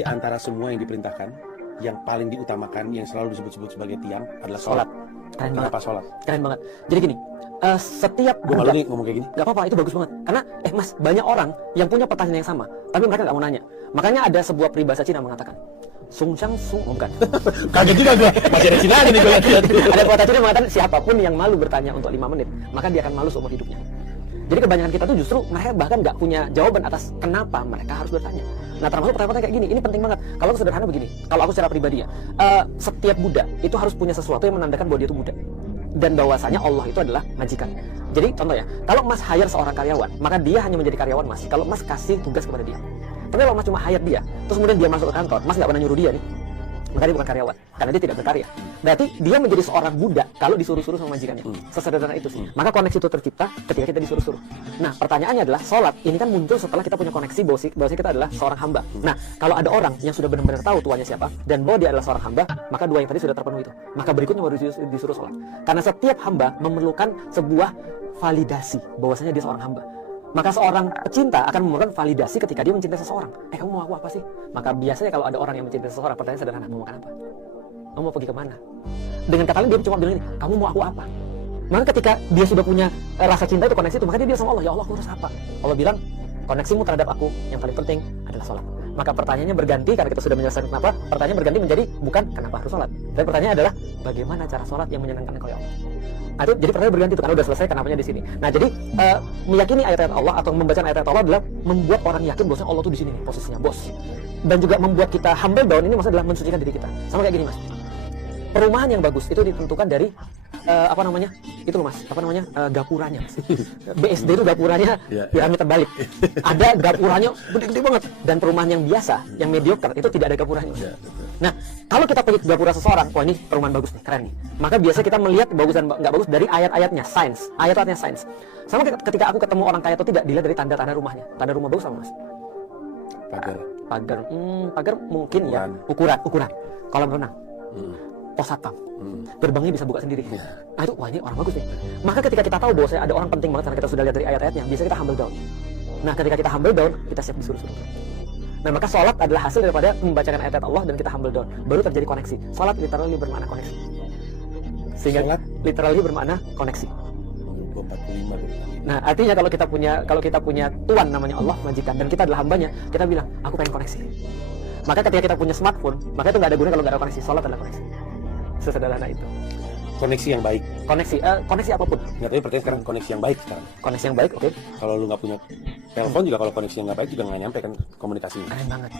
Di antara semua yang diperintahkan, yang paling diutamakan, yang selalu disebut-sebut sebagai tiang adalah sholat. Keren Kenapa banget. sholat? Keren banget. Jadi gini, setiap Gue malu nih ngomong kayak gini. gak apa-apa, itu bagus banget. Karena, mas, banyak orang yang punya pertanyaan yang sama, tapi mereka gak mau nanya. Makanya ada sebuah peribahasa Cina mengatakan, Sung Shang Sung, oh, bukan. Kaget juga gue, masih ada Cina nih gue lihat. Ada peribahasa Cina mengatakan, siapapun yang malu bertanya untuk 5 menit, maka dia akan malu seumur hidupnya. Jadi kebanyakan kita tuh justru mereka bahkan nggak punya jawaban atas kenapa mereka harus bertanya. Nah, termasuk pertanyaan kayak gini, ini penting banget. Kalau sederhana begini, kalau aku secara pribadi ya, setiap budak itu harus punya sesuatu yang menandakan bahwa dia itu budak. Dan bahwasanya Allah itu adalah majikan. Jadi contoh ya, kalau mas hire seorang karyawan, maka dia hanya menjadi karyawan mas kalau mas kasih tugas kepada dia. Tapi kalau mas cuma hire dia, terus kemudian dia masuk ke kantor, mas nggak pernah nyuruh dia nih, maka dia bukan karyawan, karena dia tidak berkarya. Berarti dia menjadi seorang budak kalau disuruh-suruh sama majikannya. Sesederhana itu sih. Maka koneksi itu tercipta ketika kita disuruh-suruh. Nah, pertanyaannya adalah sholat ini kan muncul setelah kita punya koneksi bahwa kita adalah seorang hamba. Nah, kalau ada orang yang sudah benar-benar tahu tuannya siapa dan bahwa dia adalah seorang hamba, maka dua yang tadi sudah terpenuhi itu. Maka berikutnya baru disuruh sholat. Karena setiap hamba memerlukan sebuah validasi bahwasanya dia seorang hamba. Maka seorang pecinta akan memerlukan validasi ketika dia mencintai seseorang. Kamu mau aku apa sih? Maka biasanya kalau ada orang yang mencintai seseorang, pertanyaan sederhana, mau makan apa? Kamu mau pergi kemana? Dengan kata lain dia cuma bilang ini, kamu mau aku apa? Maka ketika dia sudah punya rasa cinta itu, koneksi itu, maka dia bilang sama Allah, ya Allah aku harus apa? Allah bilang, koneksimu terhadap aku yang paling penting adalah sholat. Maka pertanyaannya berganti, karena kita sudah menyelesaikan kenapa, pertanyaan berganti menjadi bukan kenapa harus sholat, tapi pertanyaan adalah bagaimana cara sholat yang menyenangkan engkau ya Allah. Nah, itu, jadi pertanyaan berganti itu karena udah selesai kenapanya di sini. Nah, jadi meyakini ayat-ayat Allah atau membaca ayat-ayat Allah adalah membuat orang yakin bahwa Allah tuh di sini nih, posisinya bos. Dan juga membuat kita humble down, ini maksudnya adalah mensucikan diri kita. Sama kayak gini mas. Perumahan yang bagus itu ditentukan dari itu loh mas, gapuranya mas. BSD itu gapuranya piramid terbalik. Ada gapuranya gede-gede banget. Dan perumahan yang biasa, yang mediocre itu tidak ada gapuranya mas. Nah, kalau kita pergi ke gapura seseorang, wah ini perumahan bagus nih, keren nih. Maka biasa kita melihat bagus dan nggak bagus dari ayat-ayatnya, sains, ayat-ayatnya sains. Sama ketika aku ketemu orang kaya atau tidak, dilihat dari tanda-tanda rumahnya. Tanda rumah bagus sama mas. Pagar mungkin ya, ukuran. Kolam renang. Pos satpam, gerbangnya bisa buka sendiri. Nah itu, wah ini orang bagus nih. Maka ketika kita tahu bahwa ada orang penting banget karena kita sudah lihat dari ayat-ayatnya, biasanya kita humble down. Nah ketika kita humble down, kita siap disuruh-suruh. Nah maka sholat adalah hasil daripada membacakan ayat-ayat Allah dan kita humble down. Baru terjadi koneksi. Sholat literally bermakna koneksi. Sehingga sholat literally bermakna koneksi. 45. Nah artinya kalau kita punya tuan namanya Allah, majikan, dan kita adalah hambanya, kita bilang, aku pengen koneksi. Maka ketika kita punya smartphone, maka itu nggak ada gunanya kalau nggak ada koneksi. Sholat adalah koneksi. Sesederhana itu. Koneksi yang baik. Koneksi apapun. Nggak, tapi pertanyaan sekarang koneksi yang baik sekarang. Koneksi yang baik, oke. Kalau lu nggak punya telepon juga, kalau koneksi yang nggak baik juga nggak nyampe kan komunikasinya. Keren banget.